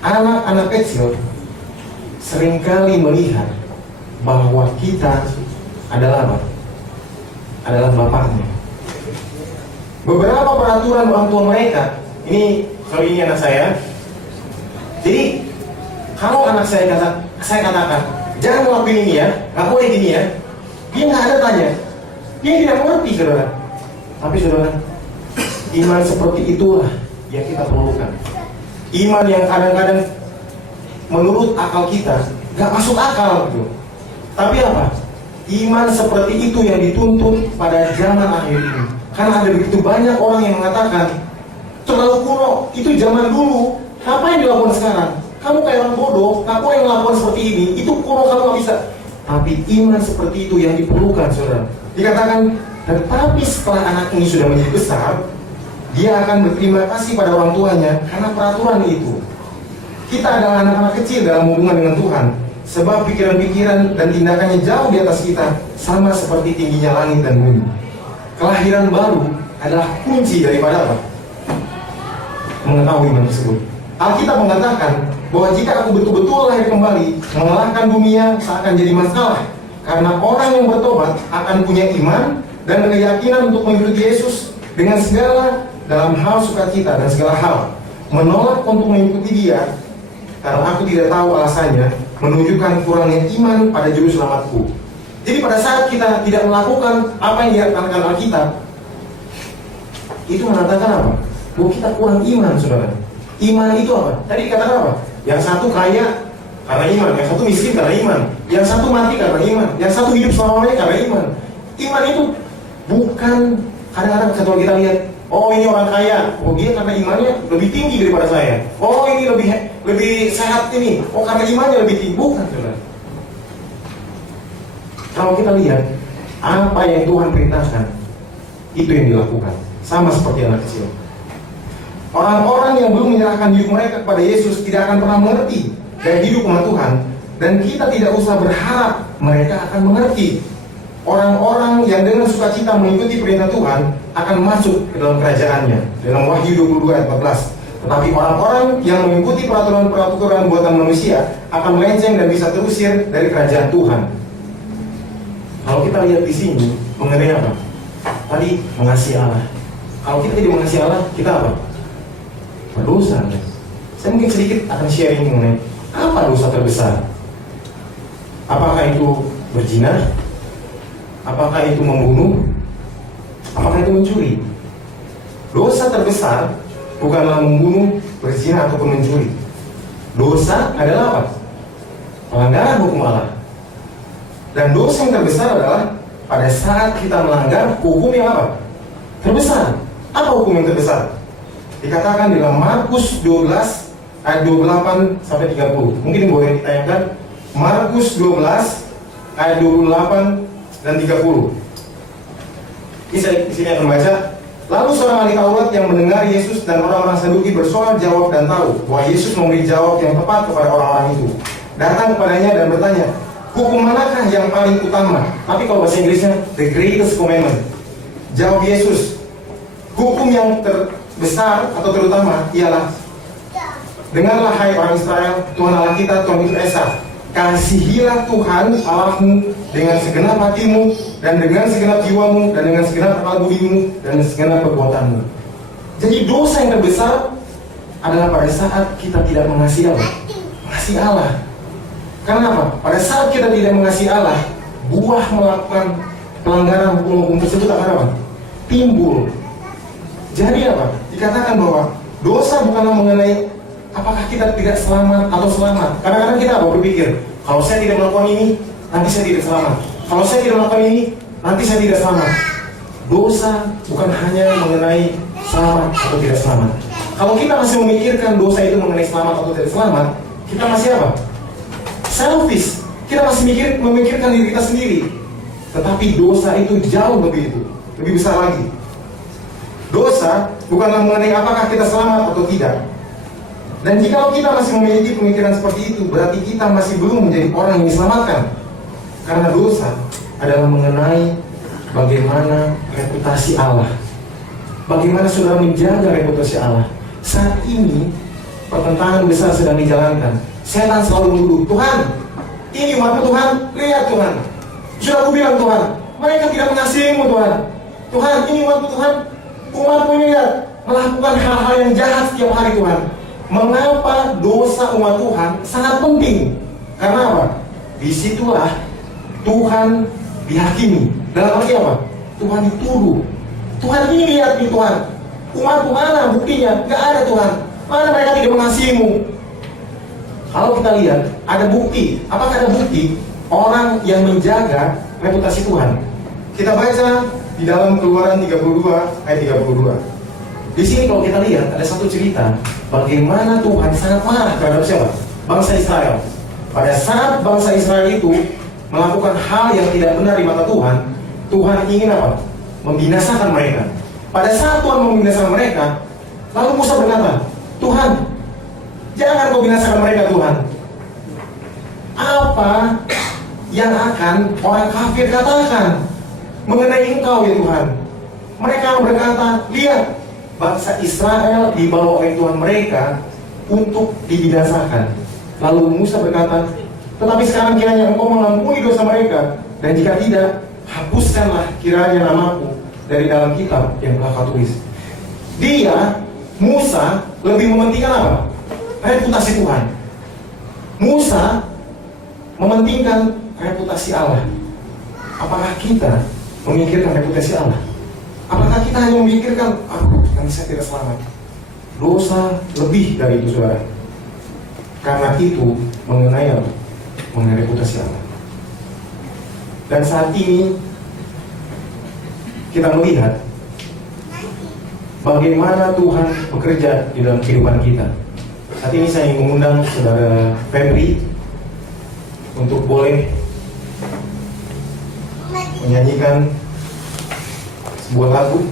Anak-anak kecil seringkali melihat bahwa kita adalah apa? Adalah bapaknya. Beberapa peraturan orang tua mereka, ini kalau ini anak saya. Jadi kalau anak saya katakan jangan ngelakuin ini ya, nggak boleh gini ya, dia nggak ada tanya, dia tidak mengerti, saudara. Tapi saudara, iman seperti itulah yang kita perlukan. Iman yang kadang-kadang menurut akal kita nggak masuk akal gitu. Tapi apa? Iman seperti itu yang dituntut pada zaman akhir ini. Karena ada begitu banyak orang yang mengatakan terlalu kuno, itu zaman dulu. Apa yang dilakukan sekarang? Kamu kayak orang bodoh, kamu yang melakukan seperti ini, itu kuno, kamu nggak bisa. Tapi iman seperti itu yang diperlukan, saudara. Dikatakan, tetapi setelah anak ini sudah menjadi besar, dia akan berterima kasih pada orang tuanya karena peraturan itu. Kita adalah anak-anak kecil dalam hubungan dengan Tuhan, sebab pikiran-pikiran dan tindakannya jauh di atas kita, sama seperti tingginya langit dan bumi. Kelahiran baru adalah kunci daripada apa? Mengetahui iman tersebut. Alkitab mengatakan bahwa jika aku betul-betul lahir kembali, mengalahkan dunia seakan jadi masalah. Karena orang yang bertobat akan punya iman dan keyakinan untuk mengikuti Yesus dengan segala dalam hal sukacita dan segala hal. Menolak untuk mengikuti dia, karena aku tidak tahu alasannya, menunjukkan kurangnya iman pada juru selamatku. Jadi pada saat kita tidak melakukan apa yang dikatakan Alkitab, itu menandakan apa? Bahwa kita kurang iman, saudara. Iman itu apa? Tadi dikatakan apa? Yang satu kaya karena iman, yang satu miskin karena iman, yang satu mati karena iman, yang satu hidup selamanya karena iman. Iman itu bukan kadang-kadang ketika kita lihat, oh ini orang kaya, oh dia karena imannya lebih tinggi daripada saya. Oh ini lebih sehat ini, oh karena imannya lebih tinggi. Bukan, saudara. Kalau kita lihat apa yang Tuhan perintahkan, itu yang dilakukan. Sama seperti anak kecil. Orang-orang yang belum menyerahkan hidup mereka kepada Yesus tidak akan pernah mengerti gaya hidup umat Tuhan, dan kita tidak usah berharap mereka akan mengerti. Orang-orang yang dengan sukacita mengikuti perintah Tuhan akan masuk ke dalam kerajaannya, dalam Wahyu 22 ayat 14. Tetapi orang-orang yang mengikuti peraturan-peraturan buatan manusia akan melenceng dan bisa terusir dari kerajaan Tuhan. Kalau kita lihat di sini mengenai apa? Tadi mengasihi Allah. Kalau kita tidak mengasihi Allah, kita apa? Berdosa. Saya mungkin sedikit akan sharing mengenai apa dosa terbesar. Apakah itu berzina? Apakah itu membunuh? Apakah itu mencuri? Dosa terbesar bukanlah membunuh, berzina, ataupun mencuri. Dosa adalah apa? Pelanggaran hukum Allah. Dan dosa yang terbesar adalah pada saat kita melanggar hukum yang apa? Terbesar. Apa hukum yang terbesar? Dikatakan dalam Markus 12 ayat 28 sampai 30. Mungkin boleh ditayangkan Markus 12 ayat 28 dan 30. Di sini akan membaca. Lalu seorang ahli Taurat yang mendengar Yesus dan orang-orang Saduki bersoal jawab dan tahu bahwa Yesus memberi jawab yang tepat kepada orang-orang itu, datang kepadanya dan bertanya, hukum manakah yang paling utama? Tapi kalau bahasa Inggrisnya, the greatest commandment. Jawab Yesus, hukum yang terbesar atau terutama ialah, dengarlah hai orang Israel, Tuhan Allah kita, Tuhan itu Esa. Kasihilah Tuhan Allahmu dengan segenap hatimu, dan dengan segenap jiwamu, dan dengan segenap akal budimu, dan dengan segenap kekuatanmu. Jadi dosa yang terbesar adalah pada saat kita tidak mengasihi Allah. Mengasihi Allah. Karena apa? Pada saat kita tidak mengasihi Allah, buah melakukan pelanggaran hukum-hukum tersebut akan apa? Timbul. Jadi apa? Dikatakan bahwa dosa bukanlah mengenai apakah kita tidak selamat atau selamat. Kadang-kadang kita apa berpikir, kalau saya tidak melakukan ini, nanti saya tidak selamat. Kalau saya tidak melakukan ini, nanti saya tidak selamat. Dosa bukan hanya mengenai selamat atau tidak selamat. Kalau kita masih memikirkan dosa itu mengenai selamat atau tidak selamat, kita masih apa? Selfish. Kita masih memikirkan diri kita sendiri. Tetapi dosa itu jauh lebih besar lagi. Dosa bukanlah mengenai apakah kita selamat atau tidak. Dan jika kita masih memiliki pemikiran seperti itu, berarti kita masih belum menjadi orang yang diselamatkan. Karena dosa adalah mengenai bagaimana reputasi Allah. Bagaimana saudara menjaga reputasi Allah. Saat ini pertentangan besar sedang dijalankan. Setan selalu menuduh, Tuhan, ini umatmu Tuhan, lihat Tuhan. Sudah aku bilang Tuhan, mereka tidak mengasihimu Tuhan. Tuhan, ini umatmu Tuhan, umatmu ini lihat, melakukan hal-hal yang jahat setiap hari Tuhan. Mengapa dosa umat Tuhan sangat penting? Karena apa? Disitulah Tuhan dihakimi. Dalam arti apa? Tuhan dituduh. Tuhan ini lihat nih Tuhan, umatmu mana buktinya? Gak ada Tuhan. Mana mereka tidak mengasihimu? Kalau kita lihat, ada bukti. Apakah ada bukti orang yang menjaga reputasi Tuhan? Kita baca di dalam Keluaran 32 ayat 32. Di sini kalau kita lihat ada satu cerita bagaimana Tuhan sangat marah terhadap siapa? Bangsa Israel. Pada saat bangsa Israel itu melakukan hal yang tidak benar di mata Tuhan, Tuhan ingin apa? Membinasakan mereka. Pada saat Tuhan membinasakan mereka, lalu Musa berkata, Tuhan, jangan kau binasakan mereka Tuhan. Apa yang akan orang kafir katakan mengenai Engkau ya Tuhan? Mereka berkata, lihat, bangsa Israel dibawa oleh Tuhan mereka untuk dibinasakan. Lalu Musa berkata, tetapi sekarang kiranya Engkau mengampuni dosa mereka, dan jika tidak, hapuskanlah kiranya namaku dari dalam kitab yang telah kau tulis. Dia, Musa, lebih mementingkan apa? Reputasi Tuhan. Musa mementingkan reputasi Allah. Apakah kita memikirkan reputasi Allah? Apakah kita hanya memikirkan, nanti saya tidak selamat? Dosa lebih dari itu, saudara. Karena itu mengenai apa? Mengenai reputasi Allah. Dan saat ini kita melihat bagaimana Tuhan bekerja di dalam kehidupan kita. Saat ini saya ingin mengundang saudara Febri untuk boleh menyanyikan sebuah lagu.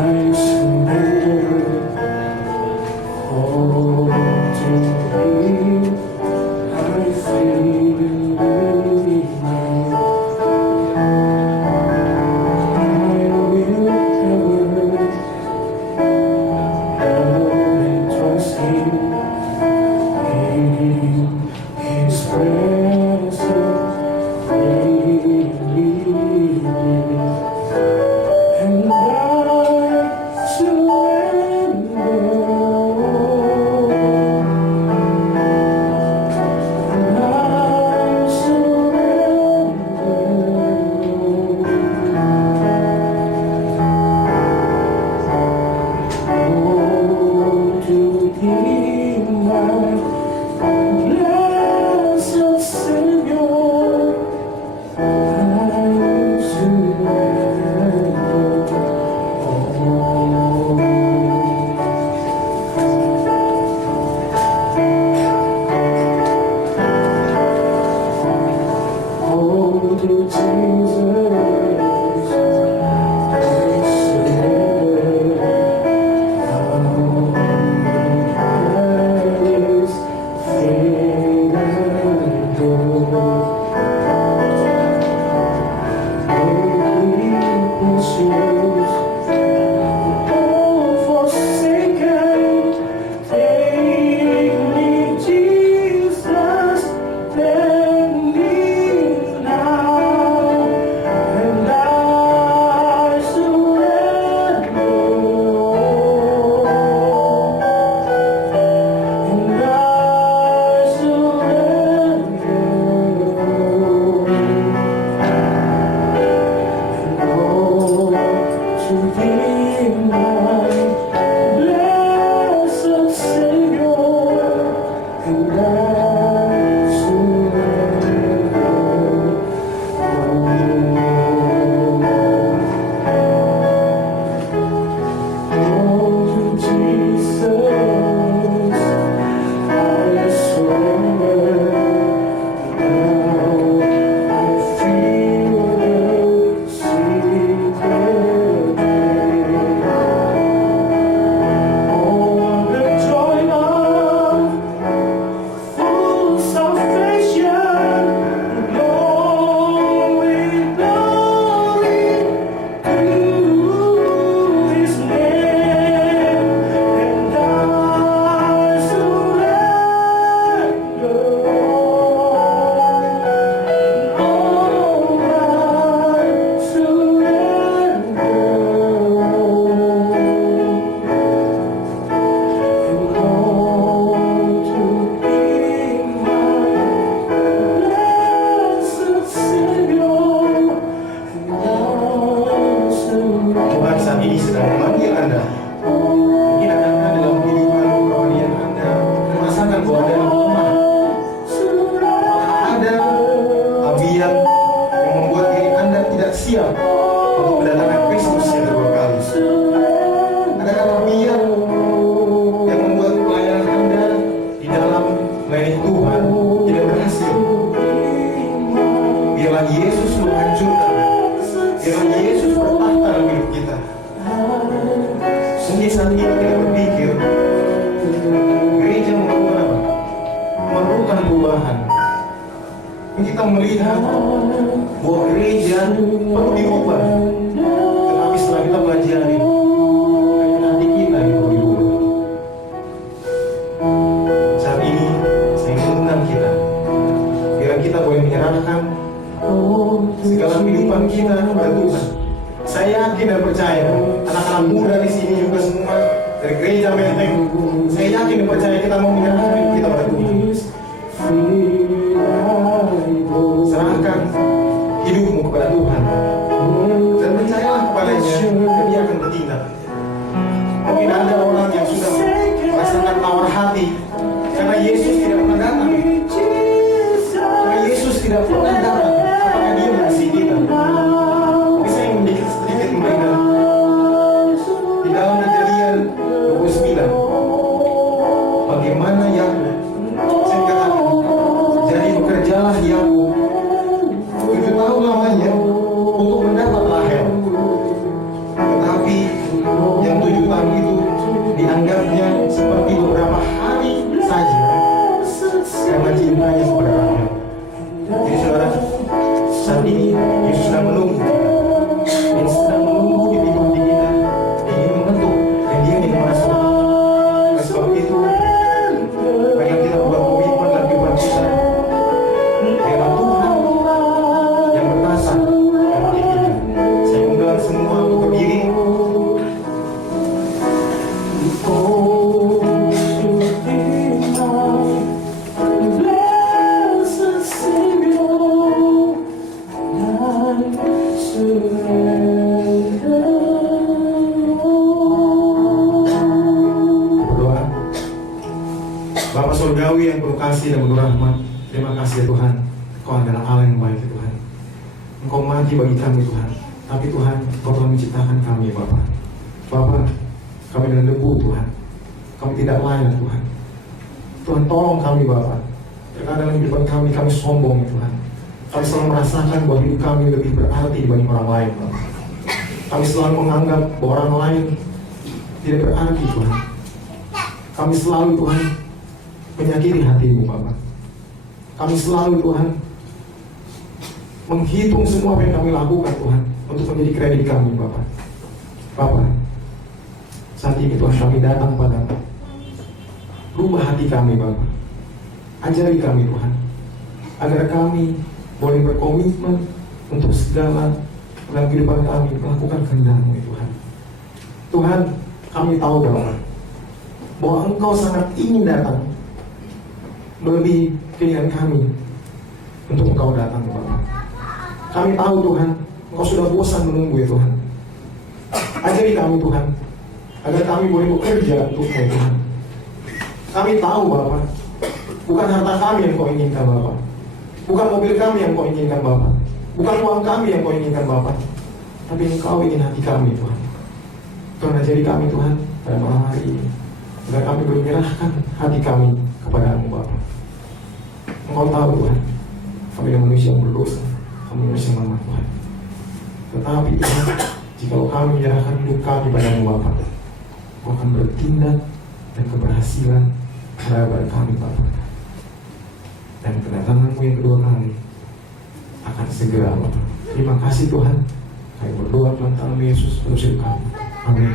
I surrender. kita tidak berpikir gereja memerlukan apa? Memerlukan perubahan. Kita melihat bahwa gereja perlu dirubah. Tetapi setelah kita pelajari, hati kita yang perlu dirubah. Saat ini saya mengundang kita, biar kita boleh menyerahkan segala kehidupan kita kepada Tuhan. Saya yakin dan percaya, anak-anak muda di sini juga semua dari gereja Menteng, saya yakin dan percaya kita mau menyerahkan hidup kita pada Tuhan. Serahkan hidupmu kepada Tuhan dan percayalah kepadanya, dan Dia akan bertindak. Mungkin ada orang yang sudah merasakan tawar hati karena Yesus tidak pernah datang. Karena Yesus tidak pernah datang, apakah Dia mengasihi kita? Tapi saya ingin sedikit mainkan di dalam Kejadian 29, bagaimana Yakub, saya katakan, jadi bekerjalah Yakub 7 tahun lamanya untuk mendapat Rahel. Tetapi yang 7 tahun itu dianggapnya seperti beberapa hari saja karena cintanya kepada Rahel. Jadi saudara, saat ini Yesus sedang menunggu. Yesus sedang menunggu di pintu hati kita. Dia ingin mengetuk dan Dia ingin masuk. Oleh sebab itu, mari kita buat komitmen dalam kehidupan kita. Biarlah Tuhan yang berkasa dalam hati kita. Saya undang semua untuk berdiri. Berdoa. Bapa Surgawi yang penuh kasih dan penuh rahmat, terima kasih ya Tuhan, Kau adalah Allah yang baik ya Tuhan. Engkau mati bagi kami Tuhan, tapi Tuhan, Kau telah menciptakan kami ya Bapa. Bapa, kami dengan debu Tuhan, kami tidak layak Tuhan. Tuhan tolong kami Bapa. Terkadang dalam kehidupan kami sombong ya Tuhan. Kami selalu merasakan bahwa hidup kami lebih berarti dibanding orang lain Bapa. Kami selalu menganggap bahwa orang lain tidak berarti Tuhan. Kami selalu Tuhan menyakiti hati-Mu Bapa. Kami selalu Tuhan menghitung semua apa yang kami lakukan Tuhan untuk menjadi kredit kami Bapa. Bapa, saat ini Tuhan kami datang pada-Mu. Rubah hati kami Bapa. Ajari kami Tuhan, agar kami boleh berkomitmen untuk segala dalam kehidupan kami melakukan kehendak-Mu Tuhan. Tuhan, kami tahu bahwa Engkau sangat ingin datang melebihi keinginan kami untuk Engkau datang Bapa. Kami tahu Tuhan, Engkau sudah bosan menunggu ya Tuhan. Ajari kami Tuhan, agar kami boleh bekerja untuk-Mu ya Tuhan. Kami tahu Bapa, bukan harta kami yang Kau inginkan Bapa, bukan mobil kami yang Kau inginkan Bapa, bukan uang kami yang Kau inginkan Bapa, tapi Engkau ingin hati kami Tuhan. Tuhan ajari kami Tuhan pada malam hari ini, agar kami boleh menyerahkan hati kami kepada-Mu Bapa. Engkau tahu Tuhan, kami adalah manusia yang berdosa, kami manusia yang lemah Tuhan. Tetapi Tuhan, jika kami menyerahkan hidup kami pada-Mu Bapa, Engkau akan bertindak dan keberhasilan pada kami Bapa. Dan kedatangan-Mu yang kedua kali akan segera Bapa. Terima kasih Tuhan. Kami berdoa dalam nama Yesus terus hidup kami. Amin.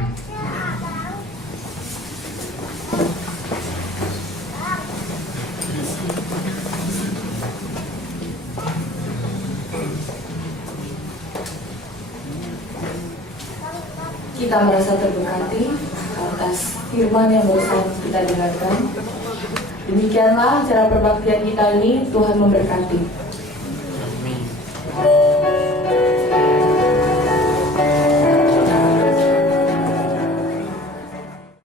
Kita merasa terberkati atas firman yang barusan kita dengarkan. Demikianlah cara perbaktian kita ini. Tuhan memberkati.